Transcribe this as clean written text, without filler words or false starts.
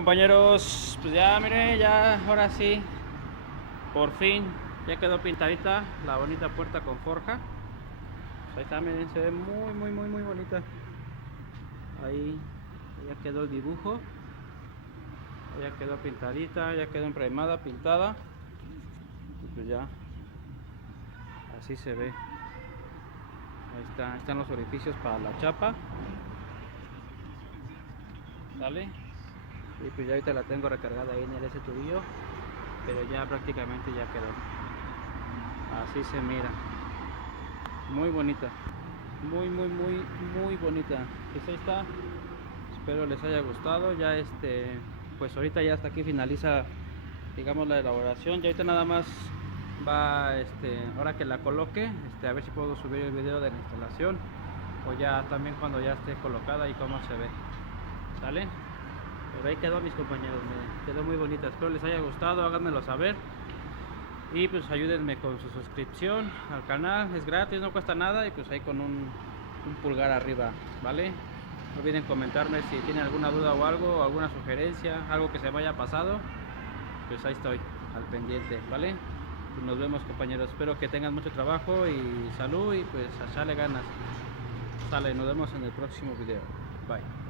Compañeros, pues ya miren, ya ahora sí, por fin, ya quedó pintadita la bonita puerta con forja. Pues ahí está, miren, se ve muy bonita. Ahí ya quedó el dibujo, ya quedó pintadita, ya quedó empredmada, pintada. Y pues ya, así se ve. Ahí están los orificios para la chapa. ¿Sale? Y pues ya ahorita la tengo recargada ahí en ese tubillo, pero ya prácticamente ya quedó. Así se mira, muy bonita, muy bonita. Pues ahí está, espero les haya gustado. Ya pues ahorita ya hasta aquí finaliza, digamos, la elaboración. Ya ahorita nada más va, ahora que la coloque, a ver si puedo subir el video de la instalación, o ya también cuando ya esté colocada y cómo se ve. ¿Sale? Pero ahí quedó, mis compañeros, quedó muy bonita. Espero les haya gustado, háganmelo saber. Y pues ayúdenme con su suscripción al canal, es gratis, no cuesta nada. Y pues ahí con un pulgar arriba, ¿vale? No olviden comentarme si tienen alguna duda o algo, o alguna sugerencia, algo que se me haya pasado. Pues ahí estoy, al pendiente, ¿vale? Pues nos vemos, compañeros, espero que tengan mucho trabajo y salud, y pues a echarle ganas. Sale, nos vemos en el próximo video. Bye.